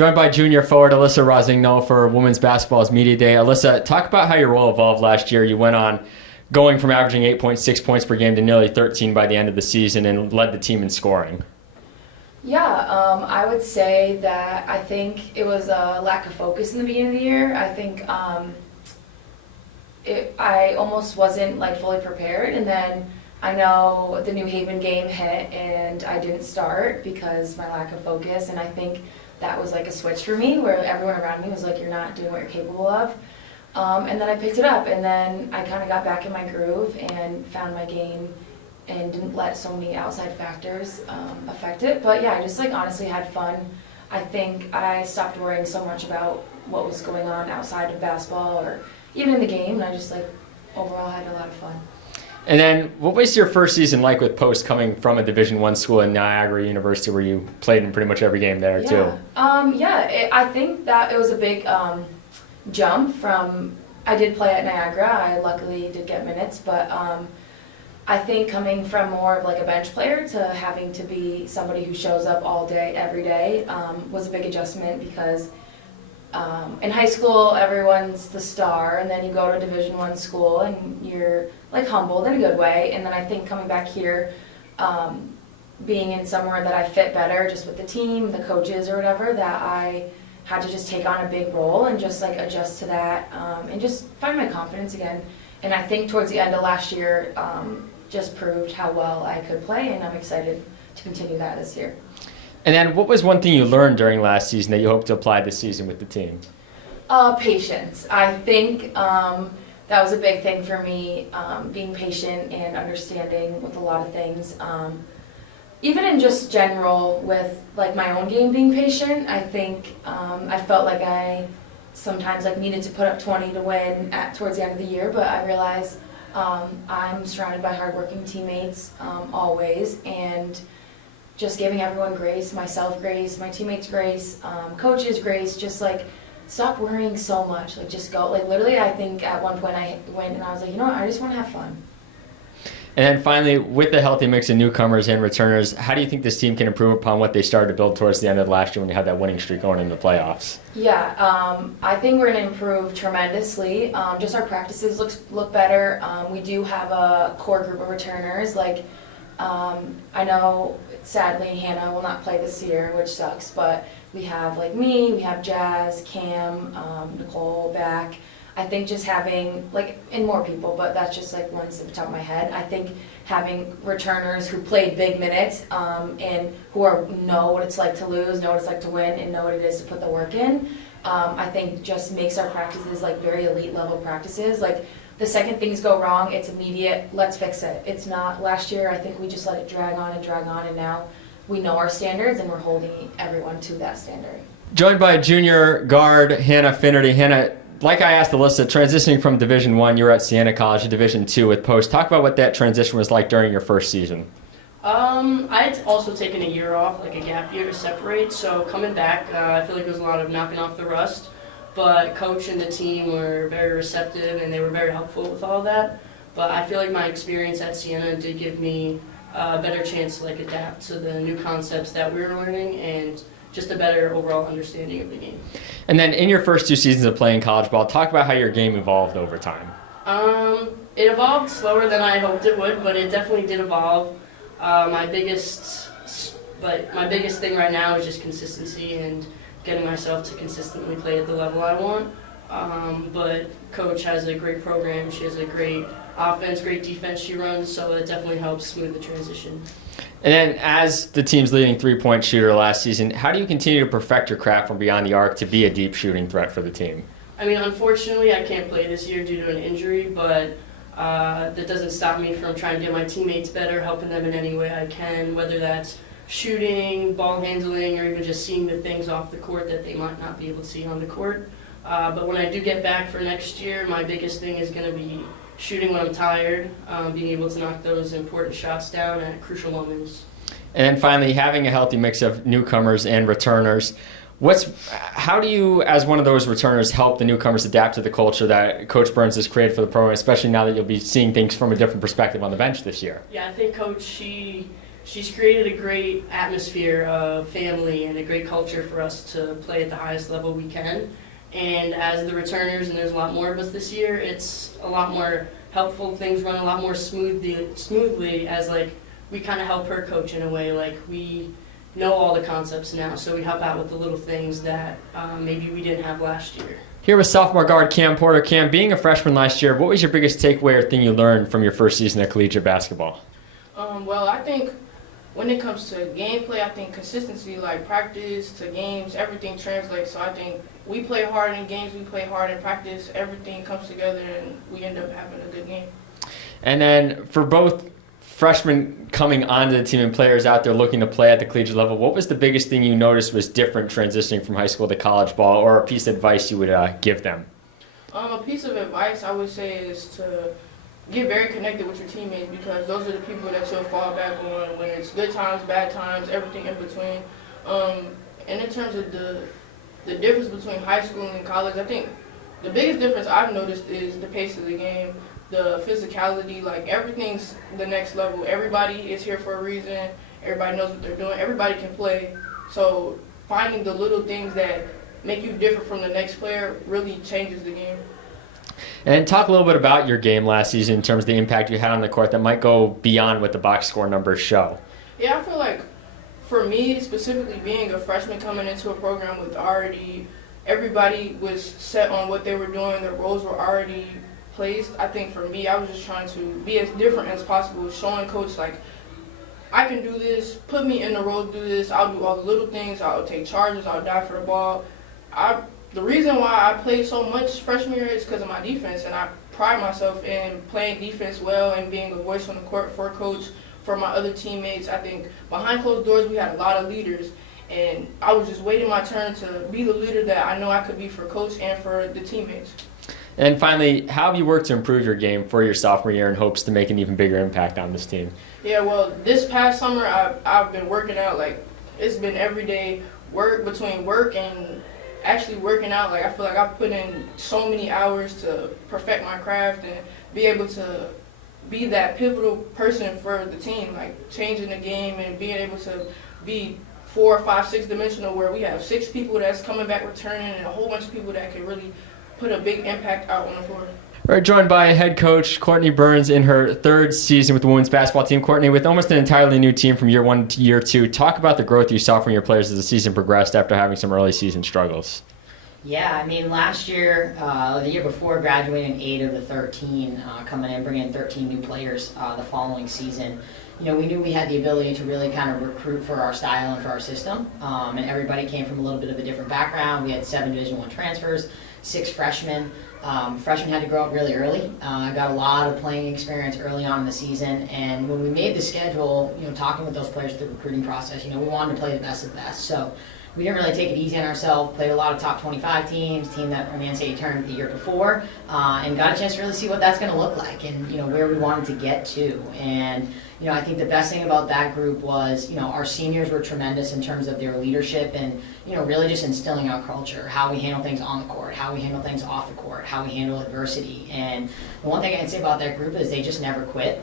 Joined by junior forward Alyssa Rossignol for Women's Basketball's Media Day. Alyssa, talk about how your role evolved last year. You went on going from averaging 8.6 points per game to nearly 13 by the end of the season and led the team in scoring. Yeah, I would say that I think it was a lack of focus in the beginning of the year. I think I almost wasn't fully prepared, and then I know the New Haven game hit and I didn't start because my lack of focus, and I think that was a switch for me where everyone around me was like, you're not doing what you're capable of. And then I picked it up, and then I kind of got back in my groove and found my game and didn't let so many outside factors affect it. But yeah, I just honestly had fun. I think I stopped worrying so much about what was going on outside of basketball or even in the game, and I just overall had a lot of fun. And then, what was your first season like with Post coming from a Division I school in Niagara University where you played in pretty much every game there too? I think that it was a big jump from, I did play at Niagara, I luckily did get minutes, but I think coming from more of a bench player to having to be somebody who shows up all day, every day, was a big adjustment because in high school everyone's the star, and then you go to a Division I school and you're humbled in a good way, and then I think coming back here, being in somewhere that I fit better just with the team, the coaches or whatever, that I had to just take on a big role and just adjust to that and just find my confidence again. And I think towards the end of last year just proved how well I could play, and I'm excited to continue that this year. And then what was one thing you learned during last season that you hope to apply this season with the team? Patience. I think that was a big thing for me, being patient and understanding with a lot of things. Even in just general with my own game, being patient, I think I felt like I sometimes needed to put up 20 to win towards the end of the year, but I realized I'm surrounded by hardworking teammates always, and just giving everyone grace, myself grace, my teammates grace, coaches grace, just stop worrying so much, just go. Literally, I think at one point I went and I was like, you know what, I just want to have fun. And then finally, with the healthy mix of newcomers and returners, how do you think this team can improve upon what they started to build towards the end of last year when you had that winning streak going into the playoffs? Yeah, I think we're going to improve tremendously. Just our practices look better. We do have a core group of returners. I know, sadly, Hannah will not play this year, which sucks, but we have me, we have Jazz, Cam, Nicole back. I think just having, and more people, but that's just ones at the top of my head. I think having returners who played big minutes and who know what it's like to lose, know what it's like to win, and know what it is to put the work in, I think just makes our practices very elite level practices. The second things go wrong, it's immediate, let's fix it. It's not, last year I think we just let it drag on, and now we know our standards and we're holding everyone to that standard. Joined by junior guard Hannah Finnerty. Hannah, like I asked Alyssa, transitioning from Division I, you were at Siena College to Division II with Post. Talk about what that transition was like during your first season. I had also taken a year off, a gap year to separate, so coming back, I feel like there was a lot of knocking off the rust. But coach and the team were very receptive and they were very helpful with all of that. But I feel like my experience at Siena did give me a better chance to adapt to the new concepts that we were learning and just a better overall understanding of the game. And then in your first 2 seasons of playing college ball, talk about how your game evolved over time. It evolved slower than I hoped it would, but it definitely did evolve. My biggest thing right now is just consistency and getting myself to consistently play at the level I want. But Coach has a great program. She has a great offense, great defense she runs, so it definitely helps smooth the transition. And then as the team's leading three-point shooter last season, how do you continue to perfect your craft from beyond the arc to be a deep shooting threat for the team? I mean, unfortunately, I can't play this year due to an injury, but that doesn't stop me from trying to get my teammates better, helping them in any way I can, whether that's shooting, ball handling, or even just seeing the things off the court that they might not be able to see on the court. But when I do get back for next year, my biggest thing is going to be shooting when I'm tired, being able to knock those important shots down at crucial moments. And then finally, having a healthy mix of newcomers and returners. How do you, as one of those returners, help the newcomers adapt to the culture that Coach Burns has created for the program, especially now that you'll be seeing things from a different perspective on the bench this year? Yeah, I think Coach, she she's created a great atmosphere of family and a great culture for us to play at the highest level we can. And as the returners, and there's a lot more of us this year, it's a lot more helpful. Things run a lot more smoothly as like we kind of help her coach in a way. Like we know all the concepts now, so we help out with the little things that maybe we didn't have last year. Here with sophomore guard Kamyrn Porter. Cam, being a freshman last year, what was your biggest takeaway or thing you learned from your first season of collegiate basketball? Well, I think when it comes to gameplay, I think consistency, like practice to games, everything translates. So I think we play hard in games, we play hard in practice, everything comes together, and we end up having a good game. And then for both freshmen coming onto the team and players out there looking to play at the collegiate level, what was the biggest thing you noticed was different transitioning from high school to college ball, or a piece of advice you would give them? A piece of advice I would say is to get very connected with your teammates, because those are the people that you'll fall back on when it's good times, bad times, everything in between. And in terms of the difference between high school and college, I think the biggest difference I've noticed is the pace of the game, the physicality, like everything's the next level. Everybody is here for a reason. Everybody knows what they're doing. Everybody can play. So finding the little things that make you different from the next player really changes the game. And talk a little bit about your game last season in terms of the impact you had on the court that might go beyond what the box score numbers show. Yeah, I feel like for me, specifically being a freshman coming into a program with already, everybody was set on what they were doing, their roles were already placed. I think for me, I was just trying to be as different as possible, showing coach like, I can do this, put me in the role to do this, I'll do all the little things, I'll take charges, I'll die for the ball. The reason why I played so much freshman year is because of my defense, and I pride myself in playing defense well and being a voice on the court for coach, for my other teammates. I think behind closed doors we had a lot of leaders, and I was just waiting my turn to be the leader that I know I could be for coach and for the teammates. And finally, how have you worked to improve your game for your sophomore year in hopes to make an even bigger impact on this team? Yeah, well, this past summer I've been working out. Like, it's been every day work between work and actually working out. Like, I feel like I've put in so many hours to perfect my craft and be able to be that pivotal person for the team, like changing the game and being able to be 4, 5, 6 dimensional, where we have 6 people that's coming back returning and a whole bunch of people that can really put a big impact out on the floor. We're joined by head coach Courtney Burns in her 3rd season with the women's basketball team. Courtney, with almost an entirely new team from year 1 to year 2, talk about the growth you saw from your players as the season progressed after having some early season struggles. Yeah, I mean, last year, the year before, graduating 8 of the 13, coming in, bringing in 13 new players the following season. You know, we knew we had the ability to really kind of recruit for our style and for our system, and everybody came from a little bit of a different background. We had 7 Division I transfers, 6 freshmen. Freshmen had to grow up really early. Got a lot of playing experience early on in the season, and when we made the schedule, you know, talking with those players through the recruiting process, you know, we wanted to play the best of the best. So we didn't really take it easy on ourselves, played a lot of top 25 teams, team that won the NCAA tournament the year before, and got a chance to really see what that's going to look like and, you know, where we wanted to get to. And, you know, I think the best thing about that group was, you know, our seniors were tremendous in terms of their leadership and, you know, really just instilling our culture, how we handle things on the court, how we handle things off the court, how we handle adversity. And the one thing I can say about that group is they just never quit.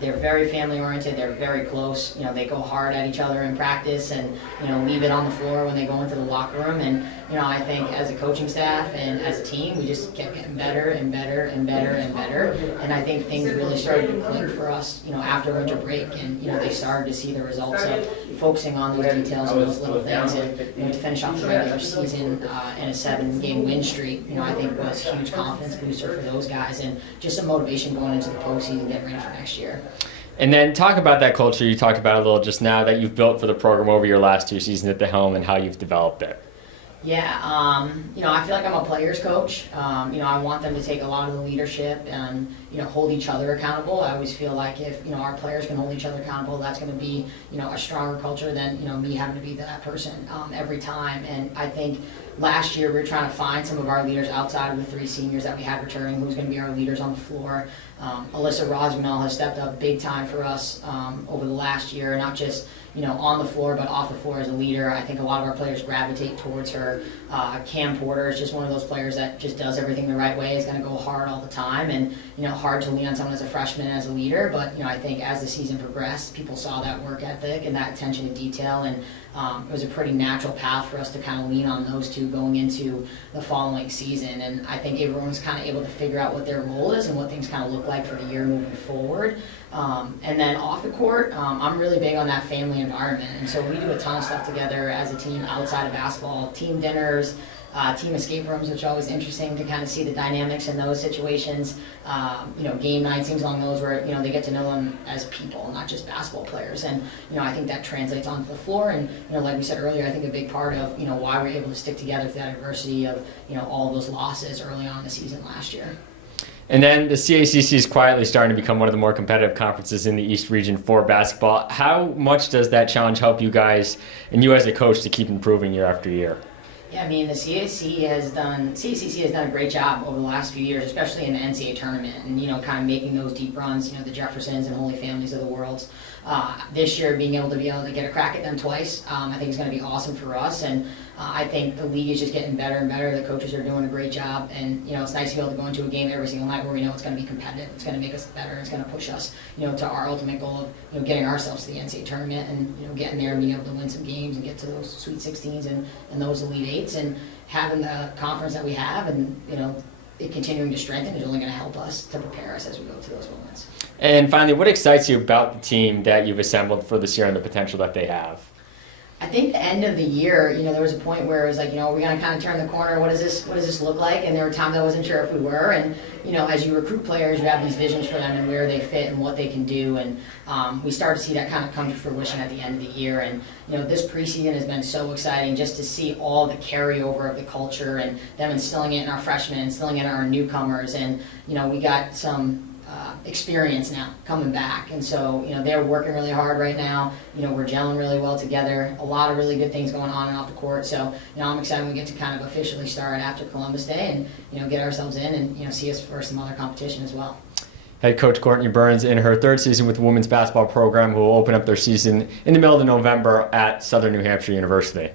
They're very family oriented, they're very close, you know, they go hard at each other in practice and, you know, leave it on the floor when they go into the locker room. And, you know, I think as a coaching staff and as a team, we just kept getting better and better and better and better. And I think things really started to click for us, you know, after winter break. And, you know, they started to see the results of focusing on those details and those little things. And, you know, to finish off the regular season in a 7-game win streak, you know, I think was a huge confidence booster for those guys and just some motivation going into the postseason, getting ready for next year. And then talk about that culture you talked about a little just now that you've built for the program over your last 2 seasons at the helm and how you've developed it. Yeah, you know, I feel like I'm a player's coach. You know, I want them to take a lot of the leadership and, you know, hold each other accountable. I always feel like if, you know, our players can hold each other accountable, that's going to be, you know, a stronger culture than, you know, me having to be that person every time. And I think last year we were trying to find some of our leaders outside of the 3 seniors that we had returning, who's going to be our leaders on the floor. Alyssa Rossignol has stepped up big time for us over the last year, not just, you know, on the floor, but off the floor as a leader. I think a lot of our players gravitate towards her. Kamyrn Porter is just one of those players that just does everything the right way, is going to go hard all the time. And, you know, hard to lean on someone as a freshman as a leader, but I think as the season progressed, people saw that work ethic and that attention to detail, and it was a pretty natural path for us to kind of lean on those two going into the following season. And I think everyone's kind of able to figure out what their role is and what things kind of look like for the year moving forward. And then off the court, I'm really big on that family environment, and so we do a ton of stuff together as a team outside of basketball, team dinners, team escape rooms, which are always interesting to kind of see the dynamics in those situations. Game nights, things along those where they get to know them as people, not just basketball players. And I think that translates onto the floor. And like we said earlier, I think a big part of why we're able to stick together through that adversity of all those losses early on in the season last year. And then the CACC is quietly starting to become one of the more competitive conferences in the East region for basketball. How much does that challenge help you guys and you as a coach to keep improving year after year? Yeah, I mean, the CACC has done a great job over the last few years, especially in the NCAA tournament, and kind of making those deep runs. The Jeffersons and Holy Families of the world. This year, being able to get a crack at them twice, I think is going to be awesome for us. And I think the league is just getting better and better. The coaches are doing a great job, and it's nice to be able to go into a game every single night where we know it's going to be competitive. It's going to make us better. It's going to push us, to our ultimate goal of getting ourselves to the NCAA tournament and getting there and being able to win some games and get to those Sweet 16s and those Elite Eights, and having the conference that we have, and it continuing to strengthen is only going to help us to prepare us as we go to those moments. And finally, what excites you about the team that you've assembled for this year and the potential that they have? I think the end of the year, there was a point where it was like, we're going to kind of turn the corner. What does this look like? And there were times I wasn't sure if we were. And, as you recruit players, you have these visions for them and where they fit and what they can do. And we started to see that kind of come to fruition at the end of the year. And, this preseason has been so exciting just to see all the carryover of the culture and them instilling it in our freshmen, instilling it in our newcomers. And, we got some experience now coming back, and so they're working really hard right now. We're gelling really well together. A lot of really good things going on and off the court. So I'm excited we get to kind of officially start after Columbus Day and get ourselves in and see us for some other competition as well. Head Coach Courtney Burns in her third season with the women's basketball program, who will open up their season in the middle of November at Southern New Hampshire University.